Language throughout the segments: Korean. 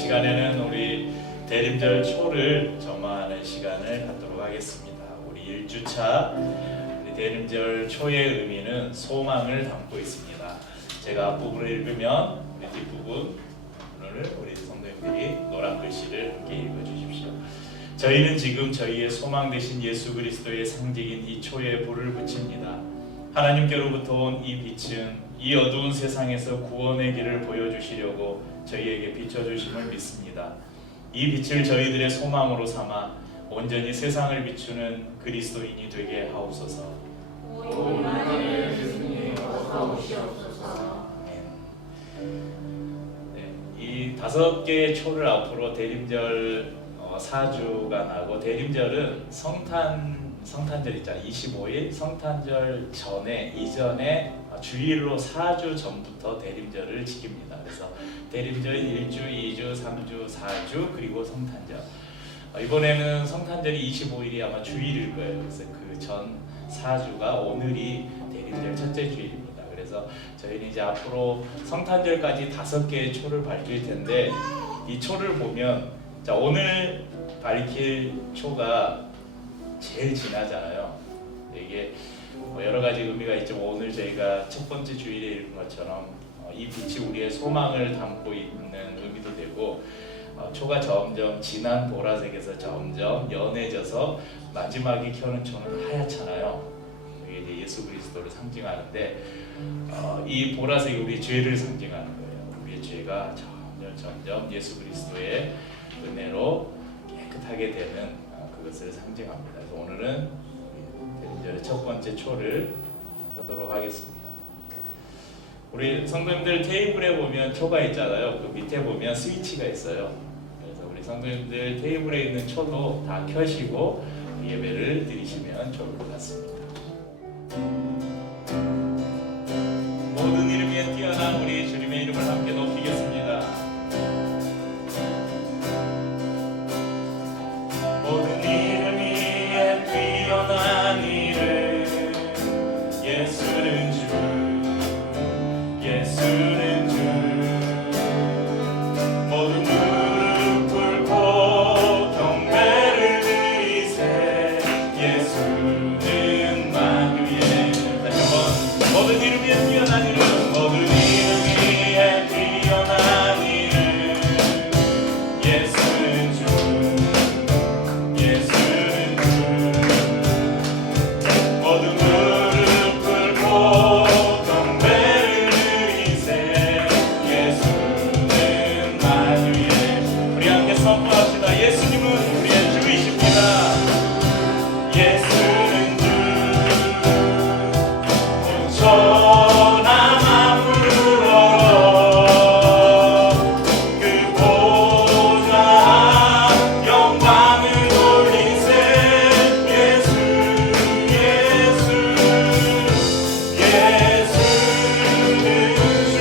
시간에는 우리 대림절 초를 점화하는 시간을 갖도록 하겠습니다. 우리 1주차 우리 대림절 초의 의미는 소망을 담고 있습니다. 제가 앞부분을 읽으면 우리 뒷부분을 우리 성도님들이 노란 글씨를 함께 읽어주십시오. 저희는 지금 저희의 소망 되신 예수 그리스도의 상징인 이 초에 불을 붙입니다. 하나님께로부터 온 이 빛은 이 어두운 세상에서 구원의 길을 보여주시려고 저희에게 비춰주심을 믿습니다. 이 빛을 저희들의 소망으로 삼아 온전히 세상을 비추는 그리스도인이 되게 하옵소서. 오 하나님 예수님 어서 오시옵소서. 네, 이 5개의 초를 앞으로 대림절 4주가 나고, 대림절은 성탄절 있잖아요. 25일 성탄절 이전에 주일로 4주 전부터 대림절을 지킵니다. 그래서 대림절 1주, 2주, 3주, 4주 그리고 성탄절. 이번에는 성탄절이 25일이 아마 주일일 거예요. 그래서 그 전 4주가 오늘이 대림절 첫째 주일입니다. 그래서 저희는 이제 앞으로 성탄절까지 5개의 초를 밝힐 텐데, 이 초를 보면 자, 오늘 밝힐 초가 제일 진하잖아요. 이게 여러 가지 의미가 있지만 오늘 저희가 첫 번째 주일에 읽은 것처럼 이 빛이 우리의 소망을 담고 있는 의미도 되고, 초가 점점 진한 보라색에서 점점 연해져서 마지막에 켜는 초는 하얗잖아요. 이게 이제 예수 그리스도를 상징하는데, 이 보라색이 우리의 죄를 상징하는 거예요. 우리의 죄가 점점 예수 그리스도의 은혜로 깨끗하게 되는 그것을 상징합니다. 그래서 오늘은 대림절의 첫 번째 초를 켜도록 하겠습니다. 우리 성도님들 테이블에 보면 초가 있잖아요. 그 밑에 보면 스위치가 있어요. 그래서 우리 성도님들 테이블에 있는 초도 다 켜시고 예배를 드리시면 좋을 것 같습니다. 모든 이름 위에 뛰어난 우리 주님의 이름을 함께 높이겠습니다. 모든 이름 위에 뛰어난 이름, 예수는 주, 예수는 주. 모든 무릎 꿇고 경배를 드리세, 예수는 만유의. 다시 한번 모든 이름 위에 뛰어난 이름, 모든 이름 위에 뛰어난 이름, 예수는 주, 예수는 주. 모든 무릎 꿇고 경배를 드리세, 예수는 만유의. 우리 함께 선포합시다. 예수님은 우리의 주이십니다. 예수는 주. 천하 만물을 얻어 그 보좌 영광을 돌리세, 예수, 예수, 예수는 주.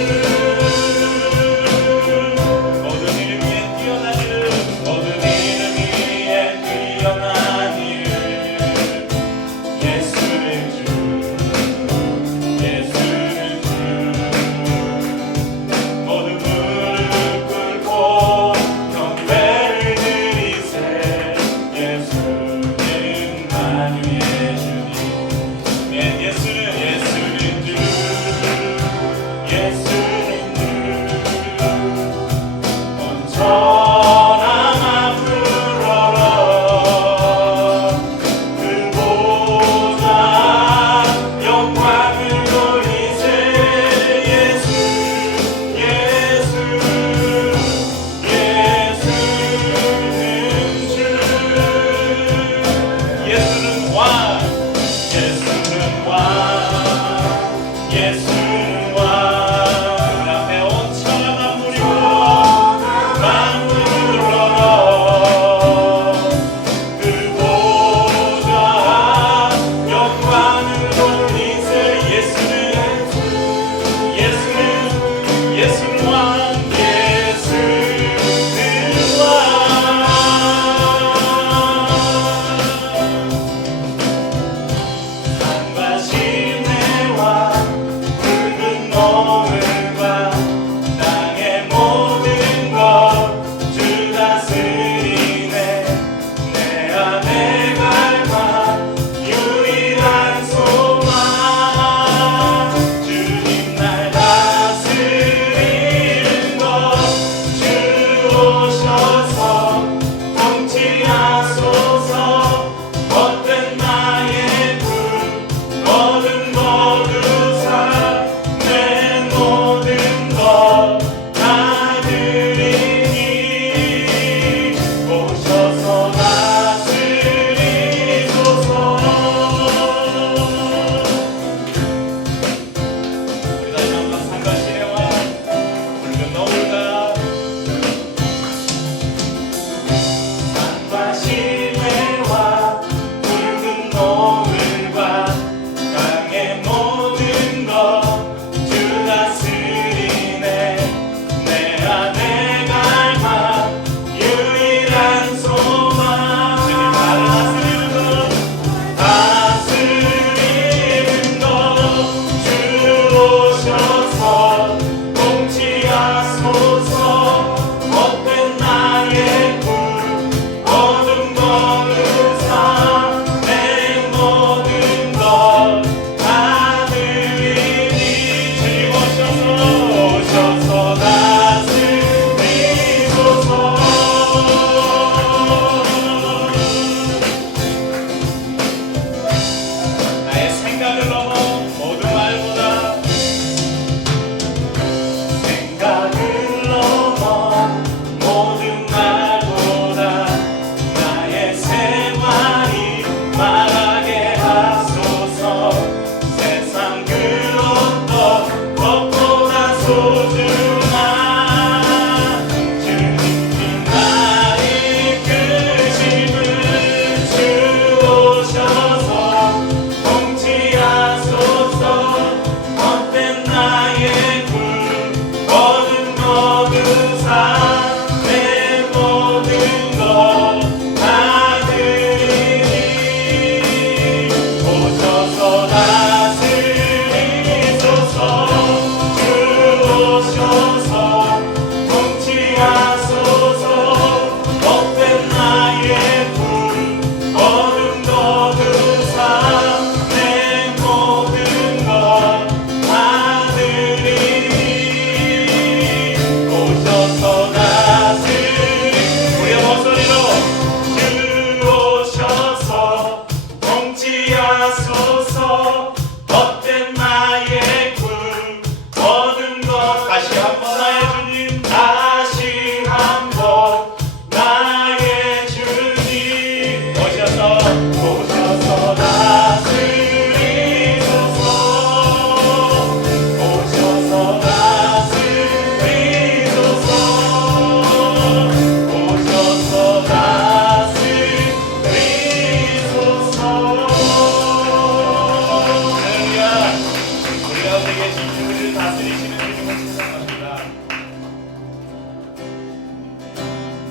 모든 이름 위에 뛰어난 이름, 모든 이름 위에 뛰어난 이름, 예수는 주, 예수는 주. 모든 무릎 꿇고 경배를 드리세, 예수는 만유의 주님. 예수는 주, 예수는 주. 온 천하 만물을 얻어 그 보좌 영광을 돌리세, 예수, 예수, 예수는 주. 예수는 왕, 예수는 왕, 예수는 왕. 그 앞에 온 천하 만물이고 만물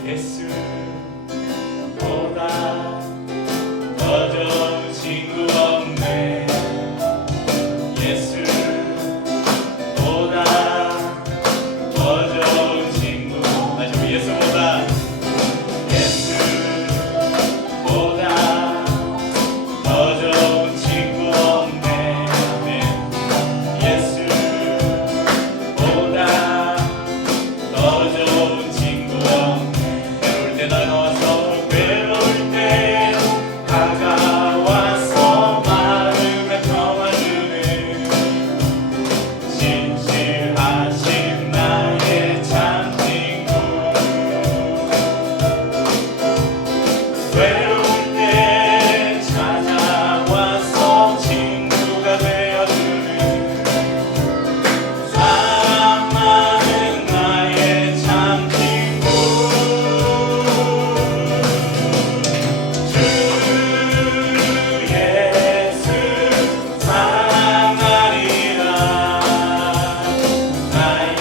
예수보다 더 좋은 친구 없네. 예수보다 더 좋은 친구. 다시 한번 예수보다 더 좋은 친구 없네. 아멘. 예수보다 더 좋은 친구 없네. 괴로울 때 다가와서 괴로울 때 다가와서 마음을 평화주는 진실하신 나의 참 친구. 외로울 때 찾아와서 친구가 되어주는 사랑 많은 나의 참 친구. 주 예수 사랑하리라. 나의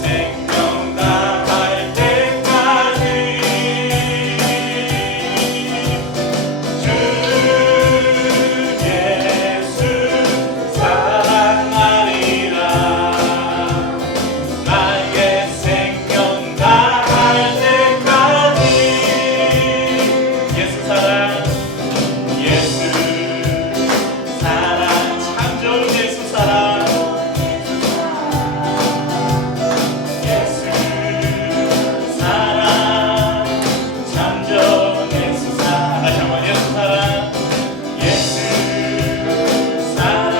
생명 다할 때까지. 주 예수 사랑하리라. 나의 생명 다할 때까지. 예수 사랑, 예수 사랑, 참 좋은 예수 사랑. 예수 사랑, 참 좋은 예수 사랑. 다시 한번 예수 사랑, 예수 사랑,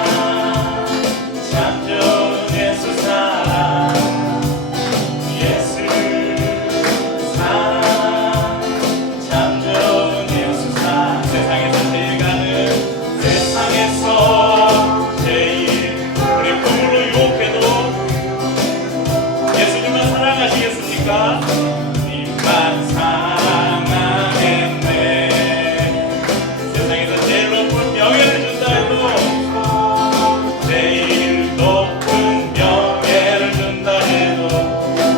참 좋은 예수 사랑. 예수 사랑, 참 좋은 예수 사랑. 세상에서 제일 우리 꿈으로 유혹해도 예수님만 사랑하시겠습니까? 님만 사랑하겠네. 세상에서 제일 높은 명예를 준다 해도 제일 높은 명예를 준다 해도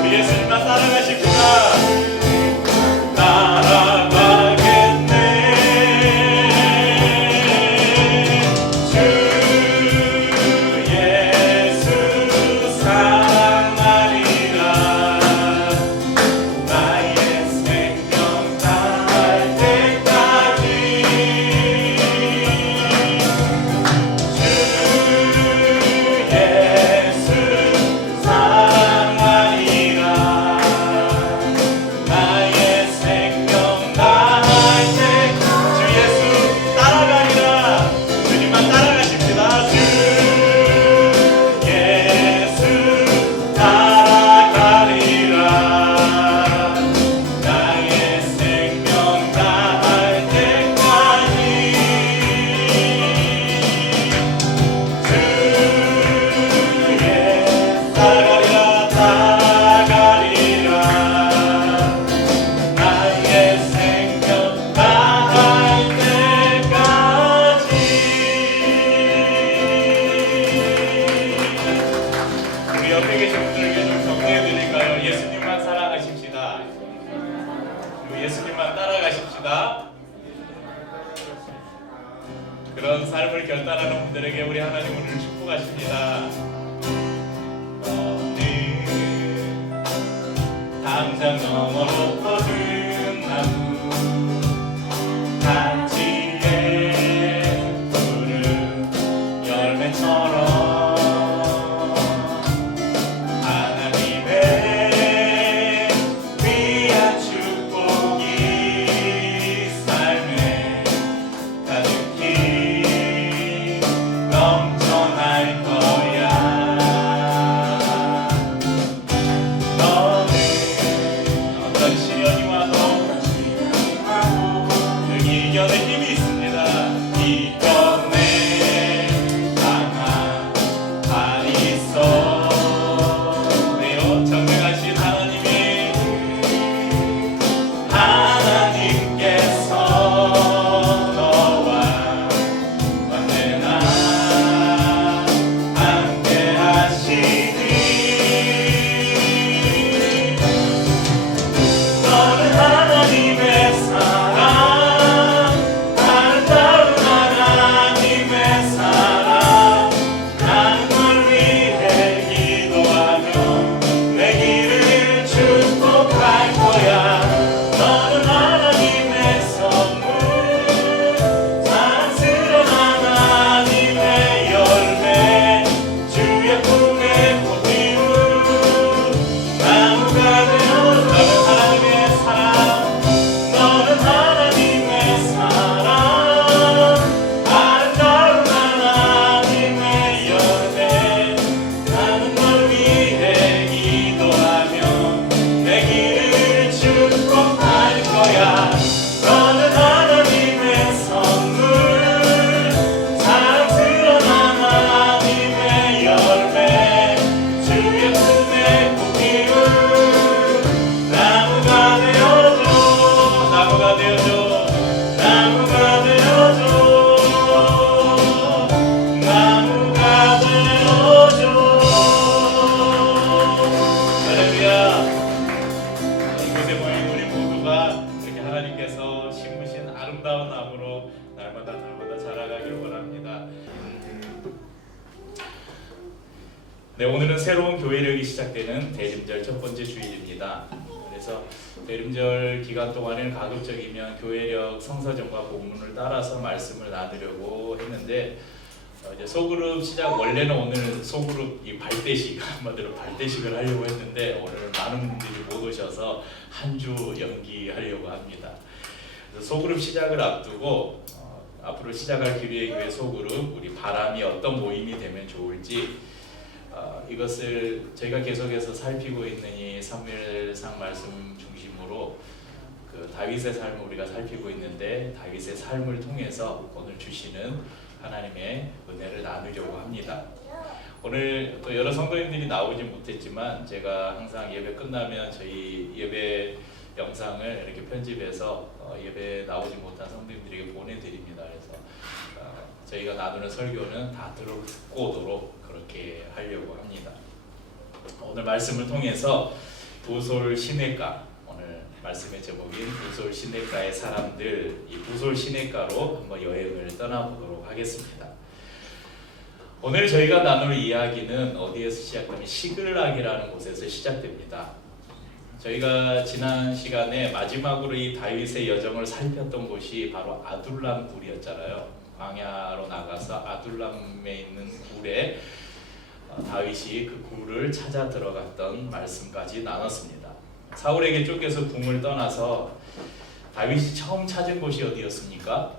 우리 예수님만 따라가십니다. 따라가겠네. 주 예수 사랑하리라. 나의 생명 다할 때까지. 주 예수 사랑하리라. 나의 생명 다할 때. 주 예수 따라가리라. 주님만 따라가십니다. 주 예수 따라가리라. 나의 생명 다할 때까지. 주 예수 따라가리라. 따라가리라. 나의 생명 다할 때까지. 우리 옆에 계신 분들에게 좀 격려해 드릴까요? 예수님만 사랑하십시다. 그리고 예수님만 따라가십시다. 그런 삶을 결단하는 분들에게 우리 하나님 오늘 축복하십니다. 너는 당장 너머로 뻗은 나무 단지에 푸른 열매처럼 하나님의 귀한 축복이 삶에 가득히 넘쳐날 거야. 너는 어떤 시련 아름다운 나무로 날마다 자라가길 원합니다. 네, 오늘은 새로운 교회력이 시작되는 대림절 첫 번째 주일입니다. 그래서 대림절 기간 동안에는 가급적이면 교회력 성서전과 본문을 따라서 말씀을 나누려고 했는데 이제 소그룹 시작 원래는 오늘 소그룹 이 발대식 한마디로 발대식을 하려고 했는데 오늘 많은 분들이 못 오셔서 한 주 연기하려고 합니다. 그래서 소그룹 시작을 앞두고 앞으로 시작할 기류의 교회 소그룹 우리 바람이 어떤 모임이 되면 좋을지 이것을 저희가 계속해서 살피고 있는 이 사무엘상 말씀 중심으로 그 다윗의 삶을 우리가 살피고 있는데 다윗의 삶을 통해서 오늘 주시는 하나님의 은혜를 나누려고 합니다. 오늘 또 여러 성도님들이 나오지 못했지만 제가 항상 예배 끝나면 저희 예배 영상을 이렇게 편집해서 예배 나오지 못한 성도님들에게 보내드립니다. 그래서 저희가 나누는 설교는 다 듣고 오도록 그렇게 하려고 합니다. 오늘 말씀을 통해서 부솔 시냇가, 오늘 말씀의 제목인 부솔 시냇가의 사람들, 이 부솔 시냇가로 한번 여행을 떠나보도록 하겠습니다. 오늘 저희가 나눌 이야기는 어디에서 시작되면 시글락이라는 곳에서 시작됩니다. 저희가 지난 시간에 마지막으로 이 다윗의 여정을 살폈던 곳이 바로 아둘람 굴이었잖아요. 광야로 나가서 아둘람에 있는 굴에 다윗이 그 굴을 찾아 들어갔던 말씀까지 나눴습니다. 사울에게 쫓겨서 궁을 떠나서 다윗이 처음 찾은 곳이 어디였습니까?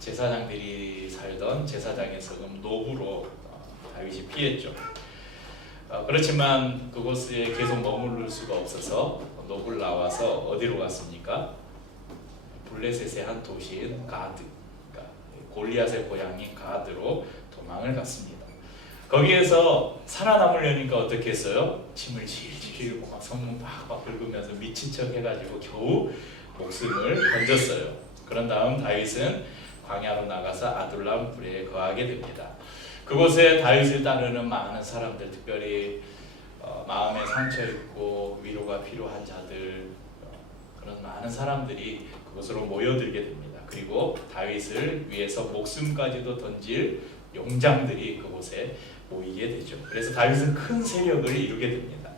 제사장들이 살던 제사장의 성읍 노브로 다윗이 피했죠. 그렇지만 그곳에 계속 머무를 수가 없어서 노브를 나와서 어디로 갔습니까? 블레셋의 한 도시인 가드, 그러니까 골리앗의 고향인 가드로 도망을 갔습니다. 거기에서 살아남으려니까 어떻게 했어요? 침을 질질 흘리고 막 성문 팍팍 긁으면서 미친 척 해가지고 겨우 목숨을 건졌어요. 그런 다음 다윗은 광야로 나가서 아둘람 굴에 거하게 됩니다. 그곳에 다윗을 따르는 많은 사람들, 특별히 마음에 상처 있고 위로가 필요한 자들, 그런 많은 사람들이 그곳으로 모여들게 됩니다. 그리고 다윗을 위해서 목숨까지도 던질 용장들이 그곳에 모이게 되죠. 그래서 다윗은 큰 세력을 이루게 됩니다.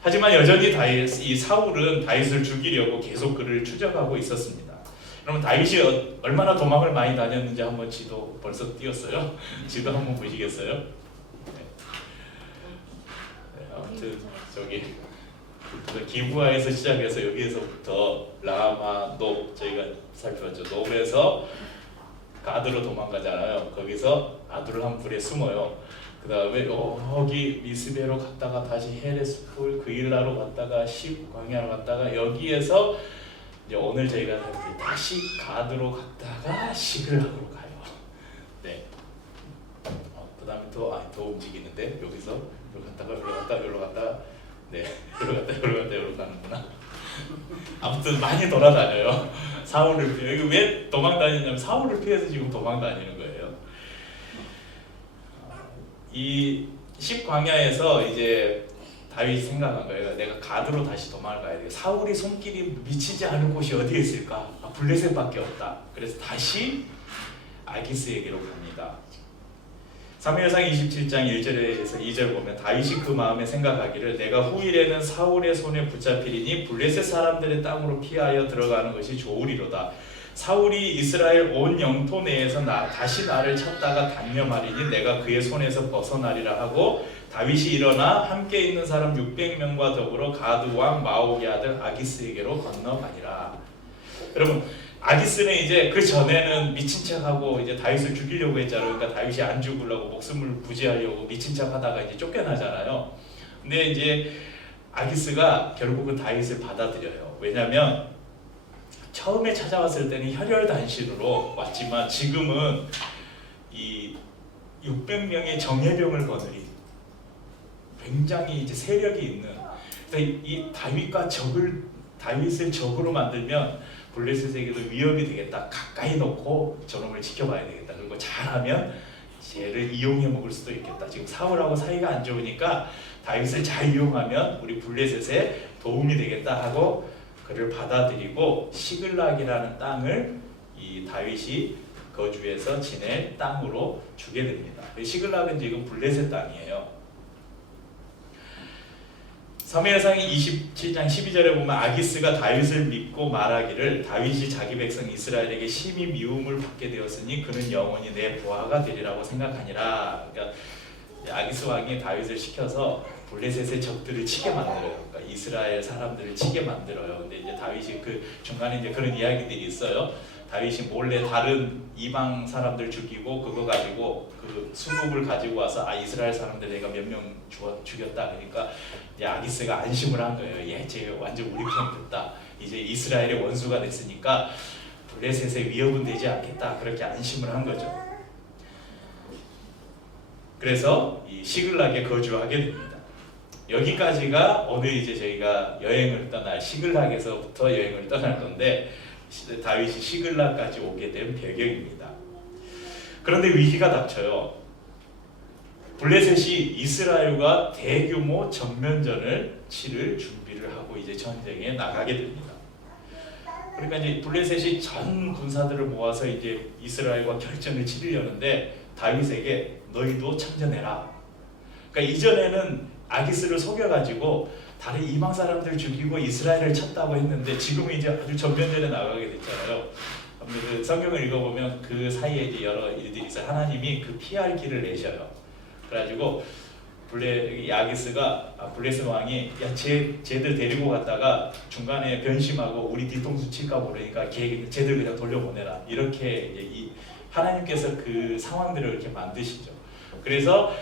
하지만 여전히 이 사울은 다윗을 죽이려고 계속 그를 추적하고 있었습니다. 그러면 다윗이 얼마나 도망을 많이 다녔는지 한번 지도 벌써 띄었어요. 지도 한번 보시겠어요? 네. 아무튼 저기 기브아에서 시작해서 여기에서부터 라마, 높 저희가 살펴봤죠. 높에서 가드로 도망가잖아요. 거기서 아둘람 굴에 숨어요. 그 다음에 여기 미스베로 갔다가 다시 헤레스풀 그일라로 갔다가 광야로 갔다가 여기에서 이제 오늘 저희가 다시 가드로 갔다가 시글락으로 가요. 네. 그 다음에 더 움직이는데 여기서 여기로 갔다가 네, 여기로 가는구나. 아무튼 많이 돌아다녀요. 사울을 피해. 여기 왜 도망 다니냐면 사울을 피해서 지금 도망 다니는 거예요. 이 10광야에서 이제 다윗이 생각한 거예요. 내가 가드로 다시 도망을 가야 돼. 사울이 손길이 미치지 않은 곳이 어디에 있을까? 블레셋밖에 없다. 그래서 다시 아기스에게로 갑니다. 사무엘상 27장 1절에서 2절 보면 다윗이 그 마음에 생각하기를 내가 후일에는 사울의 손에 붙잡히리니 블레셋 사람들의 땅으로 피하여 들어가는 것이 좋으리로다. 사울이 이스라엘 온 영토 내에서 다시 나를 찾다가 단념하리니 내가 그의 손에서 벗어나리라 하고 다윗이 일어나 함께 있는 사람 600명과 더불어 가드 왕 마옥의 아들 아기스에게로 건너가니라. 여러분 아기스는 이제 그 전에는 미친 척하고 이제 다윗을 죽이려고 했잖아요. 그러니까 다윗이 안 죽으려고 목숨을 부지하려고 미친 척하다가 이제 쫓겨나잖아요. 근데 이제 아기스가 결국은 다윗을 받아들여요. 왜냐하면 처음에 찾아왔을 때는 혈혈단신으로 왔지만 지금은 이 600명의 정예병을 거느린 굉장히 이제 세력이 있는 이 다윗을 적으로 만들면 블레셋에게도 위협이 되겠다. 가까이 놓고 저놈을 지켜봐야 되겠다. 그리고 잘하면 쟤를 이용해 먹을 수도 있겠다. 지금 사울하고 사이가 안 좋으니까 다윗을 잘 이용하면 우리 블레셋에 도움이 되겠다 하고 그를 받아들이고 시글락이라는 땅을 이 다윗이 거주해서 지낼 땅으로 주게 됩니다. 시글락은 지금 블레셋 땅이에요. 사무엘상 27장 12절에 보면 아기스가 다윗을 믿고 말하기를 다윗이 자기 백성 이스라엘에게 심히 미움을 받게 되었으니 그는 영원히 내 부하가 되리라고 생각하니라. 그러니까 아기스 왕이 다윗을 시켜서 블레셋의 적들을 치게 만들어요. 그러니까 이스라엘 사람들을 치게 만들어요. 근데 이제 다윗이 그 중간에 이제 그런 이야기들이 있어요. 다윗이 몰래 다른 이방 사람들 죽이고 그거 가지고 그 수급을 가지고 와서 이스라엘 사람들 내가 몇 명 죽였다. 그러니까 이제 아기스가 안심을 한 거예요. 쟤 완전 우리 편 됐다. 이제 이스라엘의 원수가 됐으니까 블레셋의 위협은 되지 않겠다. 그렇게 안심을 한 거죠. 그래서 이 시글락에 거주하게 됩니다. 여기까지가 오늘 이제 저희가 여행을 떠날 시글락에서부터 여행을 떠날 건데 다윗이 시글락까지 오게 된 배경입니다. 그런데 위기가 닥쳐요. 블레셋이 이스라엘과 대규모 전면전을 치를 준비를 하고 이제 전쟁에 나가게 됩니다. 그러니까 이제 블레셋이 전 군사들을 모아서 이제 이스라엘과 결전을 치르려는데 다윗에게 너희도 참전해라. 그러니까 이전에는 아기스를 속여가지고 다른 이방 사람들 죽이고 이스라엘을 쳤다고 했는데 지금은 이제 아주 전면전에 나가게 됐잖아요. 그 성경을 읽어보면 그 사이에 이제 여러 일들이 있어요. 하나님이 그 피할 길을 내셔요. 그래가지고 아기스가 블레셋 왕이 쟤들 데리고 갔다가 중간에 변심하고 우리 뒤통수 칠까 모르니까 쟤들 그냥 돌려보내라. 이렇게 이제 하나님께서 그 상황들을 이렇게 만드시죠. 그래서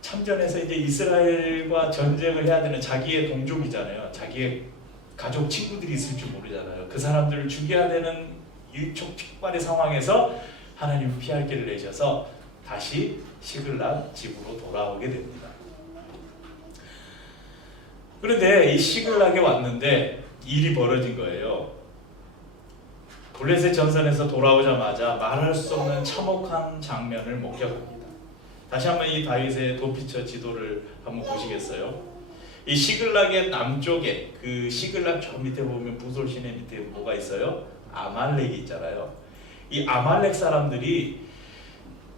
참전해서 이제 이스라엘과 전쟁을 해야 되는 자기의 동족이잖아요. 자기의 가족 친구들이 있을 줄 모르잖아요. 그 사람들을 죽여야 되는 일촉즉발의 상황에서 하나님이 피할 길을 내셔서 다시 시글락 집으로 돌아오게 됩니다. 그런데 이 시글락에 왔는데 일이 벌어진 거예요. 블레셋 전선에서 돌아오자마자 말할 수 없는 참혹한 장면을 목격합니다. 다시 한번 이 다윗의 도피처 지도를 한번 보시겠어요? 이 시글락의 남쪽에 그 시글락 저 밑에 보면 부솔 시내 밑에 뭐가 있어요? 아말렉이 있잖아요. 이 아말렉 사람들이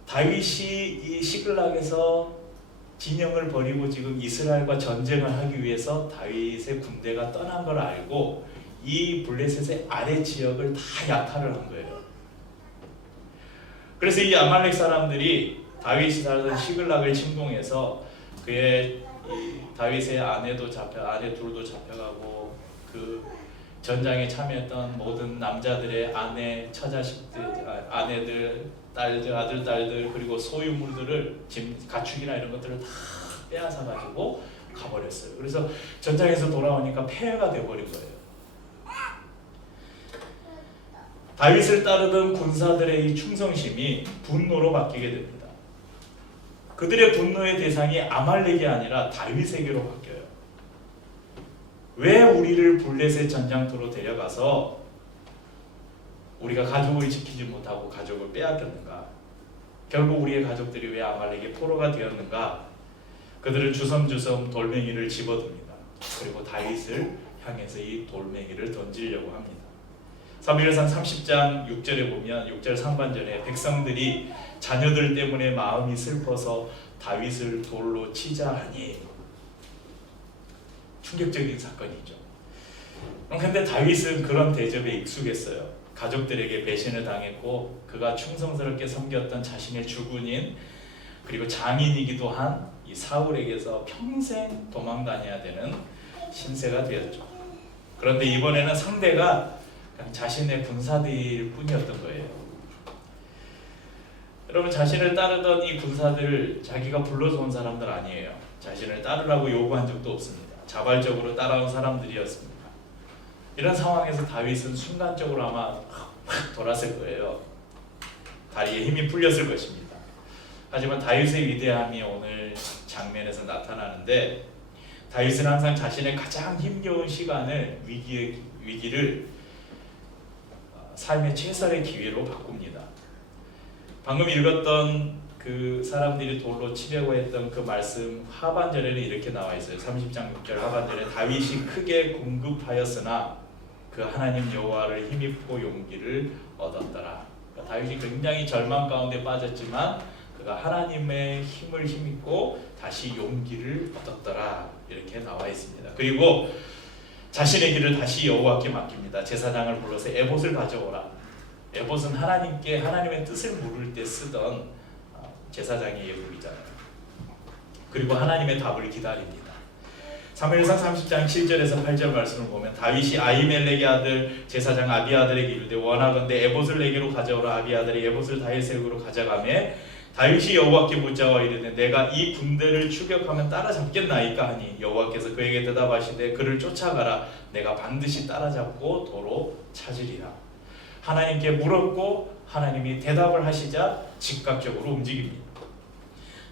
다윗이 이 시글락에서 진영을 벌이고 지금 이스라엘과 전쟁을 하기 위해서 다윗의 군대가 떠난 걸 알고 이 블레셋의 아래 지역을 다 약탈을 한 거예요. 그래서 이 아말렉 사람들이 다윗이 살던 시글락을 침공해서 그의 다윗의 아내 둘도 잡혀가고 그 전장에 참여했던 모든 남자들의 아내, 처자식들, 아내들, 딸들, 아들, 딸들 그리고 소유물들을 가축이나 이런 것들을 다 빼앗아 가지고 가버렸어요. 그래서 전장에서 돌아오니까 폐해가 돼버린 거예요. 다윗을 따르던 군사들의 이 충성심이 분노로 바뀌게 됩니다. 그들의 분노의 대상이 아말렉이 아니라 다윗에게로 바뀌어요. 왜 우리를 블레셋 전장터로 데려가서 우리가 가족을 지키지 못하고 가족을 빼앗겼는가? 결국 우리의 가족들이 왜 아말렉의 포로가 되었는가? 그들은 주섬주섬 돌멩이를 집어듭니다. 그리고 다윗을 향해서 이 돌멩이를 던지려고 합니다. 사무엘상 30장 6절에 보면 6절 상반절에 백성들이 자녀들 때문에 마음이 슬퍼서 다윗을 돌로 치자 하니 충격적인 사건이죠. 그런데 다윗은 그런 대접에 익숙했어요. 가족들에게 배신을 당했고 그가 충성스럽게 섬겼던 자신의 주군인 그리고 장인이기도 한 이 사울에게서 평생 도망 다녀야 되는 신세가 되었죠. 그런데 이번에는 상대가 그냥 자신의 군사들일 뿐이었던 거예요. 여러분 자신을 따르던 이 군사들 자기가 불러서 온 사람들 아니에요. 자신을 따르라고 요구한 적도 없습니다. 자발적으로 따라온 사람들이었습니다. 이런 상황에서 다윗은 순간적으로 아마 확 돌았을 거예요. 다리에 힘이 풀렸을 것입니다. 하지만 다윗의 위대함이 오늘 장면에서 나타나는데 다윗은 항상 자신의 가장 힘겨운 시간을 위기를 삶의 최선의 기회로 바꿉니다. 방금 읽었던 그 사람들이 돌로 치려고 했던 그 말씀 하반절에는 이렇게 나와 있어요. 30장 6절 하반절에 다윗이 크게 공급하였으나 그 하나님 여호와를 힘입고 용기를 얻었더라. 그러니까 다윗이 굉장히 절망 가운데 빠졌지만 그가 하나님의 힘을 힘입고 다시 용기를 얻었더라. 이렇게 나와 있습니다. 그리고 자신의 길을 다시 여호와께 맡깁니다. 제사장을 불러서 에봇을 가져오라. 에봇은 하나님께 하나님의 뜻을 물을 때 쓰던 제사장의 예복이잖아요. 그리고 하나님의 답을 기다립니다. 사무엘상 30장 7절에서 8절 말씀을 보면 다윗이 아히멜렉의 아들 제사장 아비아들에게 이르되 원하건대 에봇을 내게로 가져오라. 아비아들이 에봇을 다윗에게로 가져가매 다윗이 여호와께 묻자와 이르되 내가 이 군대를 추격하면 따라잡겠나이까 하니 여호와께서 그에게 대답하시되 그를 쫓아가라. 내가 반드시 따라잡고 도로 찾으리라. 하나님께 물었고 하나님이 대답을 하시자 즉각적으로 움직입니다.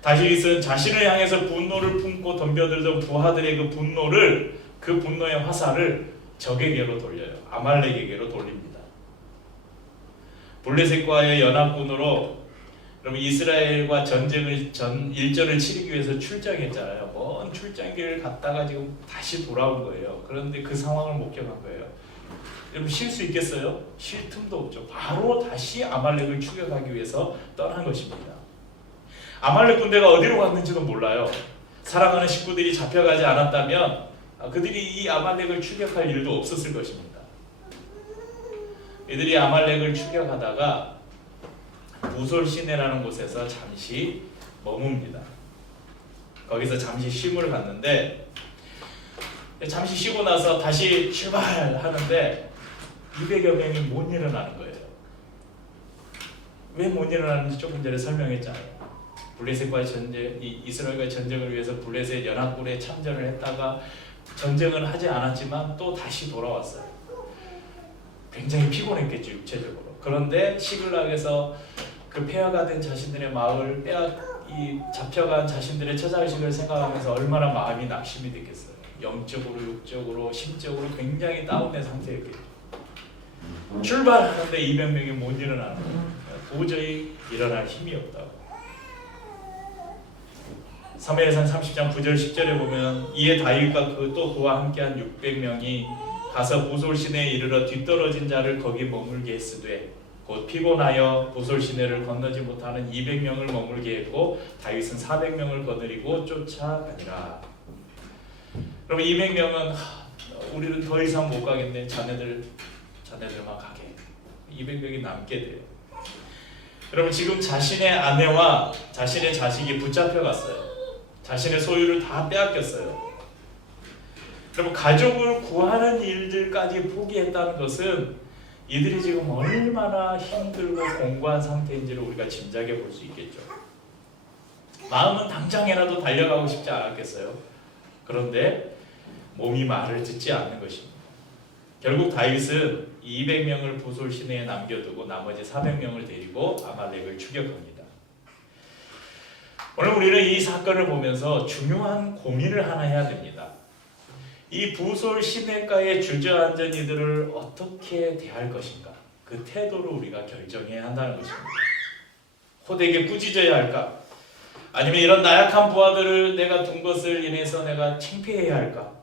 다윗은 자신을 향해서 분노를 품고 덤벼들던 부하들의 그 분노의 화살을 적에게로 돌려요. 아말렉에게로 돌립니다. 블레셋과의 연합군으로 그럼 이스라엘과 일전을 치르기 위해서 출정했잖아요. 먼 출장길을 갔다가 지금 다시 돌아온 거예요. 그런데 그 상황을 목격한 거예요. 여러분 쉴 수 있겠어요? 쉴 틈도 없죠. 바로 다시 아말렉을 추격하기 위해서 떠난 것입니다. 아말렉 군대가 어디로 갔는지도 몰라요. 사랑하는 식구들이 잡혀가지 않았다면 그들이 이 아말렉을 추격할 일도 없었을 것입니다. 이들이 아말렉을 추격하다가 부솔 시내라는 곳에서 잠시 머뭅니다. 거기서 잠시 쉼을 갖는데 잠시 쉬고 나서 다시 출발하는데 200여 명이 못 일어나는 거예요. 왜 못 일어나는지 조금 전에 설명했잖아요. 블레셋과의 전쟁, 이스라엘과의 전쟁을 위해서 블레셋 연합군에 참전을 했다가 전쟁을 하지 않았지만 또 다시 돌아왔어요. 굉장히 피곤했겠죠, 육체적으로. 그런데 시글락에서 그 폐허가 된 자신들의 마을, 잡혀간 자신들의 처자식을 생각하면서 얼마나 마음이 낙심이 됐겠어요. 영적으로, 육적으로, 심적으로 굉장히 다운된 상태였겠죠. 출발하는데 200명이 못 일어나는 거예요. 도저히 일어날 힘이 없다고. 사무엘상 30장 9절 10절에 보면 이에 다윗과 그와 함께한 600명이 가서 부솔 시내에 이르러 뒤떨어진 자를 거기 머물게 했으되 곧 피곤하여 부솔 시내를 건너지 못하는 200명을 머물게 했고 다윗은 400명을 거느리고 쫓아가니라. 그러면 200명은 우리는 더 이상 못 가겠네. 자네들만 가게. 200명이 남게 돼요. 그러면 지금 자신의 아내와 자신의 자식이 붙잡혀 갔어요. 자신의 소유를 다 빼앗겼어요. 그러면 가족을 구하는 일들까지 포기했다는 것은 이들이 지금 얼마나 힘들고 공고한 상태인지를 우리가 짐작해 볼 수 있겠죠. 마음은 당장이라도 달려가고 싶지 않았겠어요. 그런데 몸이 말을 듣지 않는 것입니다. 결국 다윗은 200명을 부솔 시내에 남겨두고 나머지 400명을 데리고 아말렉을 추격합니다. 오늘 우리는 이 사건을 보면서 중요한 고민을 하나 해야 됩니다. 이 부솔 시내가에 주저앉은 이들을 어떻게 대할 것인가? 그 태도를 우리가 결정해야 한다는 것입니다. 호되게 꾸짖어야 할까? 아니면 이런 나약한 부하들을 내가 둔 것을 인해서 내가 창피해야 할까?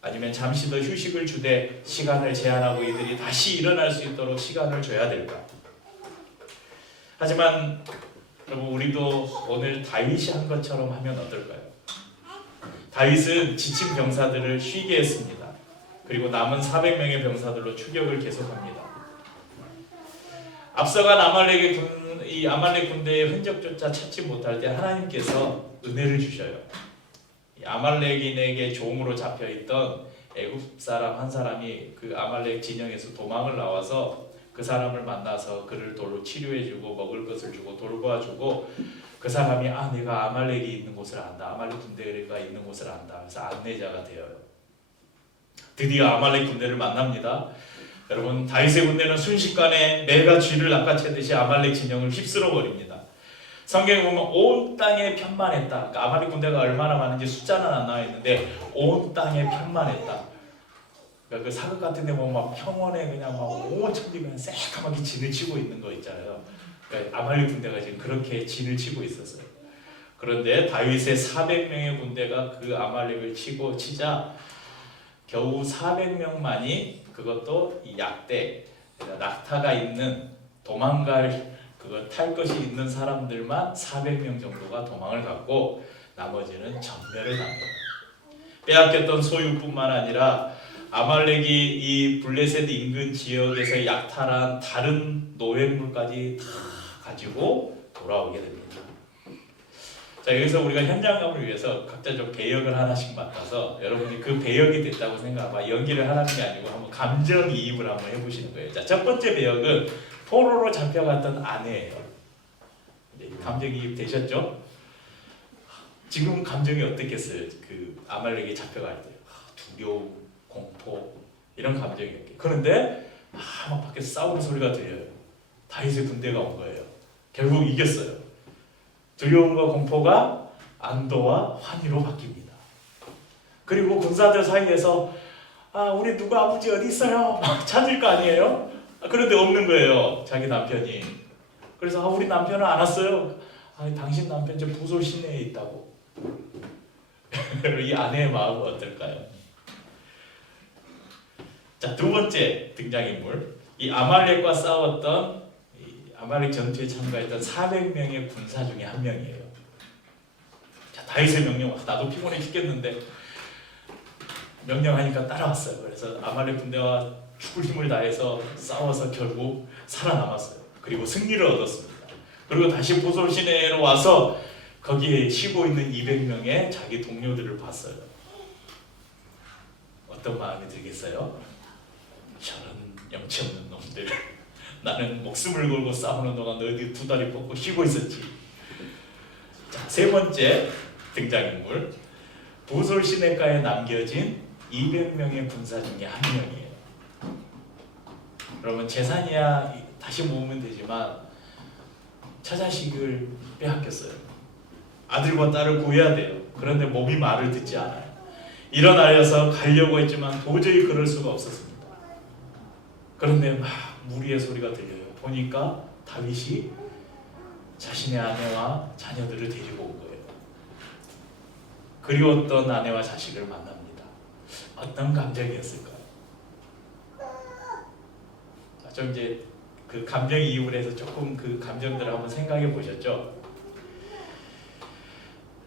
아니면 잠시 더 휴식을 주되 시간을 제한하고 이들이 다시 일어날 수 있도록 시간을 줘야 될까? 하지만 여러분 우리도 오늘 다윗이 한 것처럼 하면 어떨까요? 다윗은 지친 병사들을 쉬게 했습니다. 그리고 남은 400명의 병사들로 추격을 계속합니다. 앞서간 아말렉 군대의 흔적조차 찾지 못할 때 하나님께서 은혜를 주셔요. 아말렉인에게 종으로 잡혀있던 애굽 사람 한 사람이 그 아말렉 진영에서 도망을 나와서 그 사람을 만나서 그를 돌로 치료해주고 먹을 것을 주고 돌봐주고 그 사람이 내가 아말렉이 있는 곳을 안다. 아말렉 군대가 있는 곳을 안다. 그래서 안내자가 되어요. 드디어 아말렉 군대를 만납니다. 여러분 다윗의 군대는 순식간에 매가 쥐를 낚아채듯이 아말렉 진영을 휩쓸어 버립니다. 성경에 보면 온 땅에 편만했다. 그러니까 아말렉 군대가 얼마나 많은지 숫자는 안 나와 있는데 온 땅에 편만했다. 그러니까 그 사극 같은 데 보면 막 평원에 그냥 막 온 천지 그냥 새까맣게 진을 치고 있는 거 있잖아요. 그러니까 아말렉 군대가 지금 그렇게 진을 치고 있었어요. 그런데 다윗의 400명의 군대가 그 아말렉을 치자 겨우 400명만이 그 그것도 이 약대, 낙타가 있는 도망갈 그걸 탈 것이 있는 사람들만 400명 정도가 도망을 갔고 나머지는 전멸을 당해요. 빼앗겼던 소유뿐만 아니라 아말렉이 이 블레셋 인근 지역에서 약탈한 다른 노획물까지 다 가지고 돌아오게 됩니다. 자, 여기서 우리가 현장감을 위해서 각자 좀 배역을 하나씩 맡아서 여러분이 그 배역이 됐다고 생각하고 연기를 하라는 게 아니고 한번 감정이입을 한번 해보시는 거예요. 자, 첫 번째 배역은 포로로 잡혀갔던 아내예요. 감정이입 되셨죠? 지금 감정이 어떻겠어요? 그 아말렉이 잡혀갈 때 두려움, 공포 이런 감정이었겠죠. 그런데 막 밖에서 싸우는 소리가 들려요. 다윗의 군대가 온 거예요. 결국 이겼어요. 두려움과 공포가 안도와 환희로 바뀝니다. 그리고 군사들 사이에서 우리 누구 아버지 어디 있어요? 막 찾을 거 아니에요? 그런데 없는 거예요. 자기 남편이. 그래서 우리 남편은 안 왔어요. 당신 남편 저 부솔 시내에 있다고. 이 아내의 마음은 어떨까요? 자, 두 번째 등장인물. 이 아말렉과 싸웠던 아말렉 전투에 참가했던 400명의 군사 중에 한 명이에요. 자, 다윗의 명령, 나도 피곤해 죽겠는데 명령하니까 따라왔어요. 그래서 아말렉 군대와 죽을 힘을 다해서 싸워서 결국 살아남았어요. 그리고 승리를 얻었습니다. 그리고 다시 보솔 시내로 와서 거기에 쉬고 있는 200명의 자기 동료들을 봤어요. 어떤 마음이 들겠어요? 저런 영치 없는 놈들. 나는 목숨을 걸고 싸우는 동안 너희들 두 다리 뻗고 쉬고 있었지. 자, 세 번째 등장인물. 보솔 시내가에 남겨진 200명의 군사 중에 한 명이에요. 여러분 재산이야 다시 모으면 되지만 처자식을 빼앗겼어요. 아들과 딸을 구해야 돼요. 그런데 몸이 말을 듣지 않아요. 일어나려서 가려고 했지만 도저히 그럴 수가 없었습니다. 그런데 막 무리의 소리가 들려요. 보니까 다윗이 자신의 아내와 자녀들을 데리고 온 거예요. 그리웠던 아내와 자식을 만납니다. 어떤 감정이었을까요? 좀 이제 그 감정이입을 해서 조금 그 감정들을 한번 생각해 보셨죠?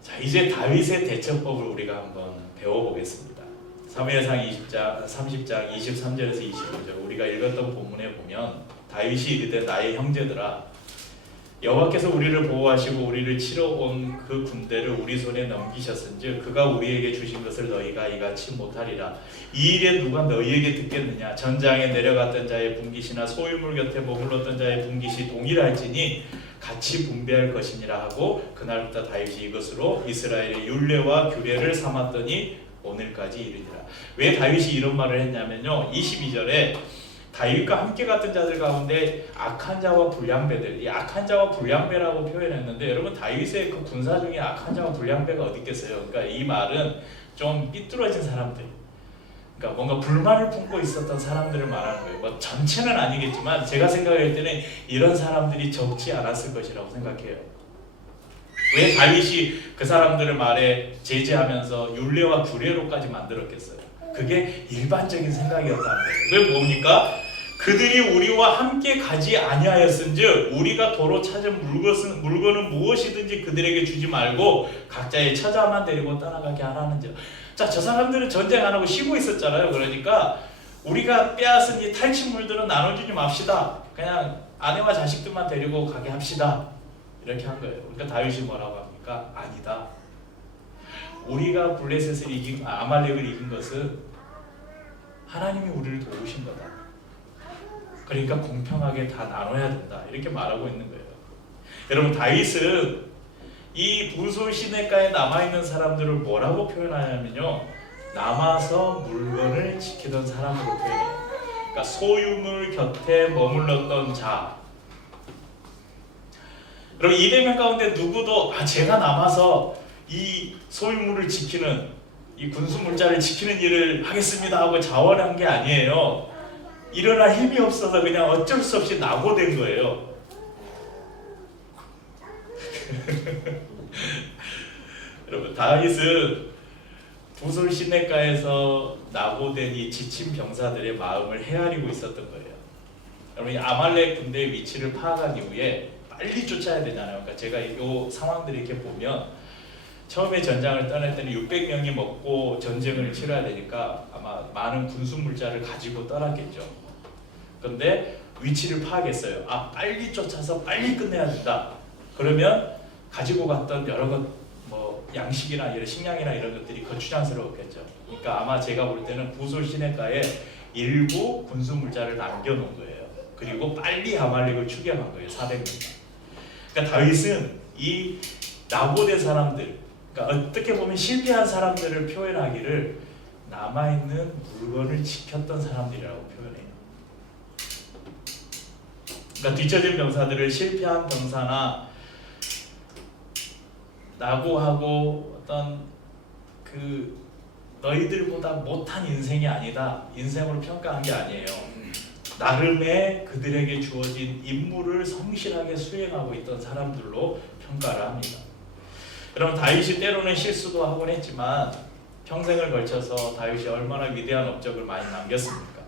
자, 이제 다윗의 대처법을 우리가 한번 배워보겠습니다. 사무엘상 30장 23절에서 25절 우리가 읽었던 본문에 보면 다윗이 이르되 나의 형제들아 여호와께서 우리를 보호하시고 우리를 치러 온 그 군대를 우리 손에 넘기셨은즉 그가 우리에게 주신 것을 너희가 이같이 못하리라. 이 일에 누가 너희에게 듣겠느냐? 전장에 내려갔던 자의 분깃이나 소유물 곁에 머물렀던 자의 분깃이 동일할지니 같이 분배할 것이니라 하고 그날부터 다윗이 이것으로 이스라엘의 율례와 규례를 삼았더니 오늘까지 이르니라. 왜 다윗이 이런 말을 했냐면요, 22절에 다윗과 함께 갔던 자들 가운데 악한 자와 불량배들, 이 악한 자와 불량배라고 표현했는데 여러분 다윗의 그 군사 중에 악한 자와 불량배가 어디 있겠어요? 그러니까 이 말은 좀 삐뚤어진 사람들, 그러니까 뭔가 불만을 품고 있었던 사람들을 말하는 거예요. 뭐 전체는 아니겠지만 제가 생각할 때는 이런 사람들이 적지 않았을 것이라고 생각해요. 왜 다윗이 그 사람들을 말에 제재하면서 율례와 규례로까지 만들었겠어요? 그게 일반적인 생각이었다는 거예요. 왜 뭡니까? 그들이 우리와 함께 가지 아니하였은즉 우리가 도로 찾은 물건은 무엇이든지 그들에게 주지 말고 각자의 처자만 데리고 떠나가게 하라는 점. 자, 저 사람들은 전쟁 안 하고 쉬고 있었잖아요. 그러니까 우리가 빼앗은 이 탈취물들은 나눠주지 맙시다. 그냥 아내와 자식들만 데리고 가게 합시다. 이렇게 한 거예요. 그러니까 다윗이 뭐라고 합니까? 아니다. 우리가 블레셋을 아말렉을 이긴 것은 하나님이 우리를 도우신 거다. 그러니까 공평하게 다 나눠야 된다. 이렇게 말하고 있는 거예요. 여러분 다윗은 이 부솔 시내가에 남아있는 사람들을 뭐라고 표현하냐면요, 남아서 물건을 지키던 사람으로 표현해요. 그러니까 소유물 곁에 머물렀던 자. 그럼 200명 가운데 누구도 제가 남아서 이 소유물을 지키는, 이 군수물자를 지키는 일을 하겠습니다 하고 자원한 게 아니에요. 일어날 힘이 없어서 그냥 어쩔 수 없이 낙오된 거예요. 여러분 다윗은 부솔 시내가에서 나고된 이 지친 병사들의 마음을 헤아리고 있었던 거예요. 여러분, 이 아말렉 군대의 위치를 파악한 이후에 빨리 쫓아야 되잖아요. 그러니까 제가 이 상황들을 이렇게 보면 처음에 전장을 떠날 때는 600명이 먹고 전쟁을 치러야 되니까 아마 많은 군수 물자를 가지고 떠났겠죠. 그런데 위치를 파악했어요. 아, 빨리 쫓아서 빨리 끝내야 된다. 그러면 가지고 갔던 여러 것, 뭐 양식이나 이런 식량이나 이런 것들이 거추장스러웠겠죠. 그러니까 아마 제가 볼 때는 부솔 시내가에 일부 군수 물자를 남겨놓은 거예요. 그리고 빨리 아말렉을 추격한 거예요. 400명. 그러니까 다윗은 이 나봇의 사람들, 그러니까 어떻게 보면 실패한 사람들을 표현하기를 남아있는 물건을 지켰던 사람들이라고 표현해요. 그러니까 뒤처진 병사들을 실패한 병사나 나고하고 어떤 그 너희들보다 못한 인생이 아니다, 인생으로 평가한 게 아니에요. 나름의 그들에게 주어진 임무를 성실하게 수행하고 있던 사람들로 평가를 합니다. 여러분, 다윗이 때로는 실수도 하곤 했지만 평생을 걸쳐서 다윗이 얼마나 위대한 업적을 많이 남겼습니까?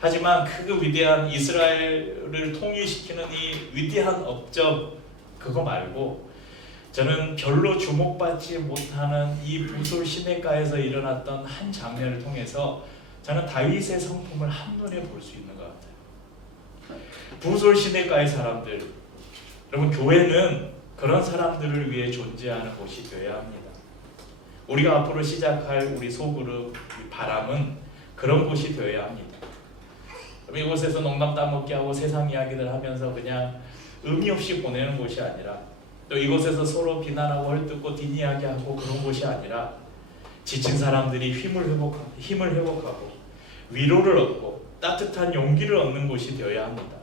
하지만 그 위대한 이스라엘을 통일시키는 이 위대한 업적, 그거 말고 저는 별로 주목받지 못하는 이 부솔 시내가에서 일어났던 한 장면을 통해서 저는 다윗의 성품을 한눈에 볼 수 있는 것 같아요. 부솔 시내가의 사람들, 여러분, 교회는 그런 사람들을 위해 존재하는 곳이 되어야 합니다. 우리가 앞으로 시작할 우리 소그룹 바람은 그런 곳이 되어야 합니다. 이곳에서 농담 따먹기 하고 세상 이야기들 하면서 그냥 의미 없이 보내는 곳이 아니라, 또 이곳에서 서로 비난하고 헐뜯고 뒷이야기하고 그런 곳이 아니라 지친 사람들이 힘을 회복하고 위로를 얻고 따뜻한 용기를 얻는 곳이 되어야 합니다.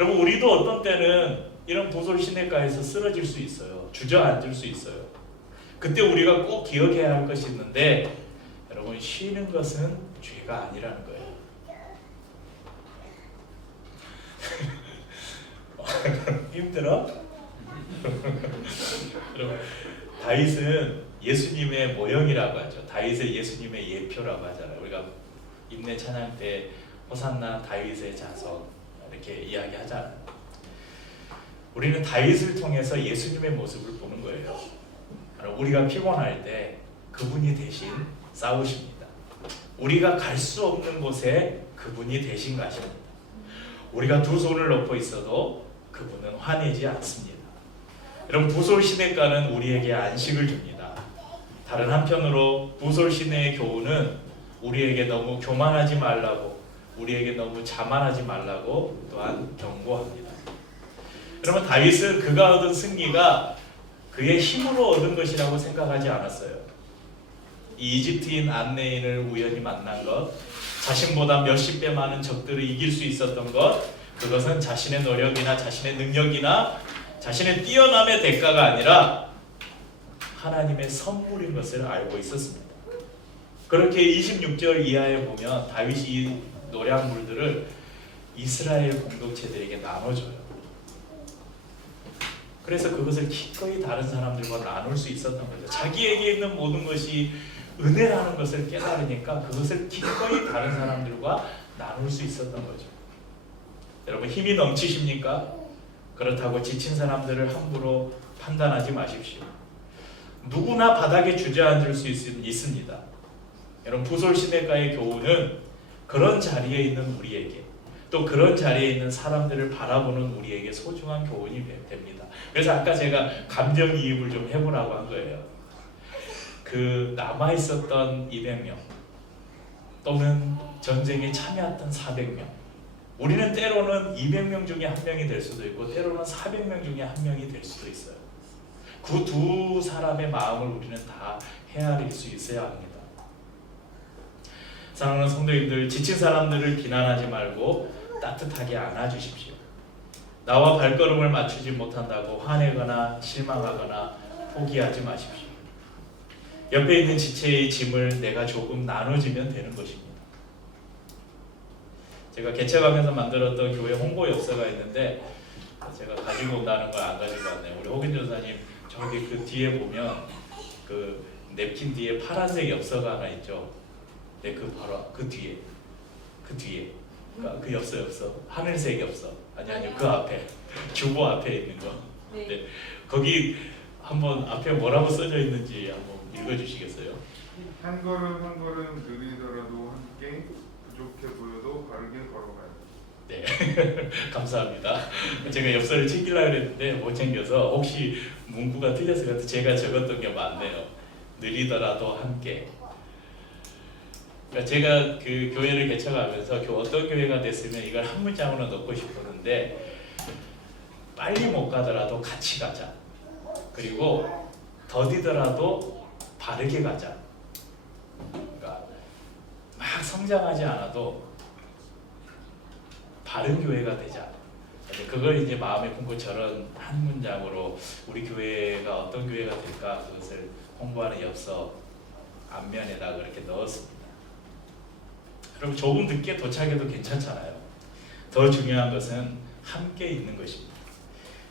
여러분, 우리도 어떤 때는 이런 부솔 시내가에서 쓰러질 수 있어요. 주저앉을 수 있어요. 그때 우리가 꼭 기억해야 할 것이 있는데, 여러분, 쉬는 것은 죄가 아니라는 거예요. 힘들어? 여러분, 다윗은 예수님의 모형이라고 하죠. 다윗은 예수님의 예표라고 하잖아요. 우리가 임내 찬양 때 호산나 다윗의 자손 이렇게 이야기하잖아요. 우리는 다윗을 통해서 예수님의 모습을 보는 거예요. 우리가 피곤할 때 그분이 대신 싸우십니다. 우리가 갈 수 없는 곳에 그분이 대신 가십니다. 우리가 두 손을 놓고 있어도 그분은 화내지 않습니다. 여러분, 부솔 시내가는 우리에게 안식을 줍니다. 다른 한편으로 부솔 시내의 교훈은 우리에게 너무 교만하지 말라고, 우리에게 너무 자만하지 말라고 또한 경고합니다. 여러분, 다윗은 그가 얻은 승리가 그의 힘으로 얻은 것이라고 생각하지 않았어요. 이 이집트인 안내인을 우연히 만난 것, 자신보다 몇십 배 많은 적들을 이길 수 있었던 것, 그것은 자신의 노력이나 자신의 능력이나 자신의 뛰어남의 대가가 아니라 하나님의 선물인 것을 알고 있었습니다. 그렇게 26절 이하에 보면 다윗이 이 노량물들을 이스라엘 공동체들에게 나눠줘요. 그래서 그것을 기꺼이 다른 사람들과 나눌 수 있었던 거죠. 자기에게 있는 모든 것이 은혜라는 것을 깨달으니까 그것을 기꺼이 다른 사람들과 나눌 수 있었던 거죠. 여러분, 힘이 넘치십니까? 그렇다고 지친 사람들을 함부로 판단하지 마십시오. 누구나 바닥에 주저앉을 수 있습니다. 여러분, 부솔 시내가의 교훈은 그런 자리에 있는 우리에게, 또 그런 자리에 있는 사람들을 바라보는 우리에게 소중한 교훈이 됩니다. 그래서 아까 제가 감정이입을 좀 해보라고 한 거예요. 그 남아있었던 200명 또는 전쟁에 참여했던 400명, 우리는 때로는 200명 중에 한 명이 될 수도 있고 때로는 400명 중에 한 명이 될 수도 있어요. 그 두 사람의 마음을 우리는 다 헤아릴 수 있어야 합니다. 사랑하는 성도님들, 지친 사람들을 비난하지 말고 따뜻하게 안아주십시오. 나와 발걸음을 맞추지 못한다고 화내거나 실망하거나 포기하지 마십시오. 옆에 있는 지체의 짐을 내가 조금 나눠주면 되는 것입니다. 제가 개척하면서 만들었던 교회 홍보 엽서가 있는데 제가 가지고 온다는 걸 안 가지고 왔네요. 우리 호긴 전사님 저기 그 뒤에 보면 그 냅킨 뒤에 파란색 엽서가 하나 있죠. 네, 그 바로 그 뒤에 그 엽서 하늘색 엽서 아니 그 앞에 주보 앞에 있는 거. 네. 거기 한번 앞에 뭐라고 써져 있는지 한번 읽어주시겠어요? 한 걸음 한 걸음 느리더라도 함께 부족해 보여도 바르게 걸어가요. 네, 감사합니다. 제가 엽서를 챙기려고 했는데 못 챙겨서 혹시 문구가 틀렸을 것 제가 적었던 게 맞네요. 느리더라도 함께. 그러니까 제가 그 교회를 개척하면서 어떤 교회가 됐으면 이걸 한 문장으로 넣고 싶었는데 빨리 못 가더라도 같이 가자. 그리고 더디더라도 바르게 가자. 그러니까 막 성장하지 않아도 바른 교회가 되자. 그걸 이제 마음에 품고 저런 한 문장으로 우리 교회가 어떤 교회가 될까 그것을 홍보하는 엽서 앞면에다 그렇게 넣었습니다. 그럼 조금 늦게 도착해도 괜찮잖아요. 더 중요한 것은 함께 있는 것입니다.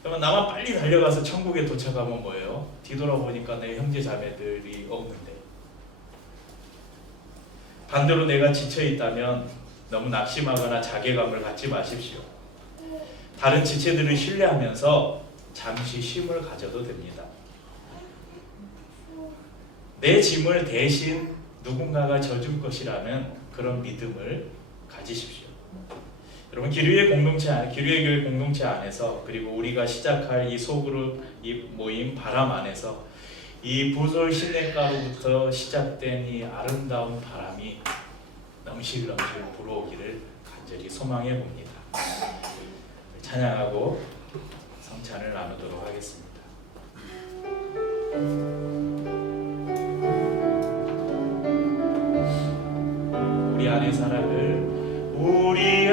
그러면 나만 빨리 달려가서 천국에 도착하면 뭐예요? 뒤돌아보니까 내 형제 자매들이 없는데. 반대로 내가 지쳐 있다면 너무 낙심하거나 자괴감을 갖지 마십시오. 다른 지체들을 신뢰하면서 잠시 쉼을 가져도 됩니다. 내 짐을 대신 누군가가 져줄 것이라는 그런 믿음을 가지십시오. 여러분 기류의 교회 공동체 안에서 그리고 우리가 시작할 이 소그룹 이 모임 바람 안에서 이 부설 시냇가로부터 시작된 이 아름다운 바람이 넘실넘실 불어오기를 간절히 소망해 봅니다. 찬양하고 성찬을 나누도록 하겠습니다. 우리 안의 사랑은 우리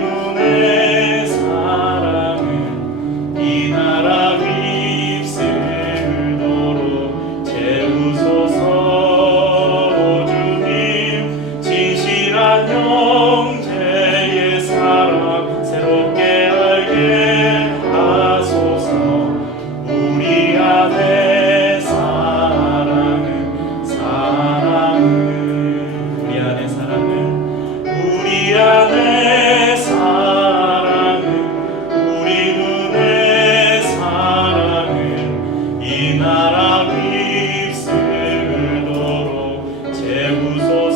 눈의 사랑은 이 나라 휩쓸도록 채우소서. 주님 진실한 형제의 사랑 새롭게 알게 하소서. 우리 안에 사랑은 우리 안에 사랑은 우리 눈의 사랑은 이 나라 휩쓸도록 채우소서.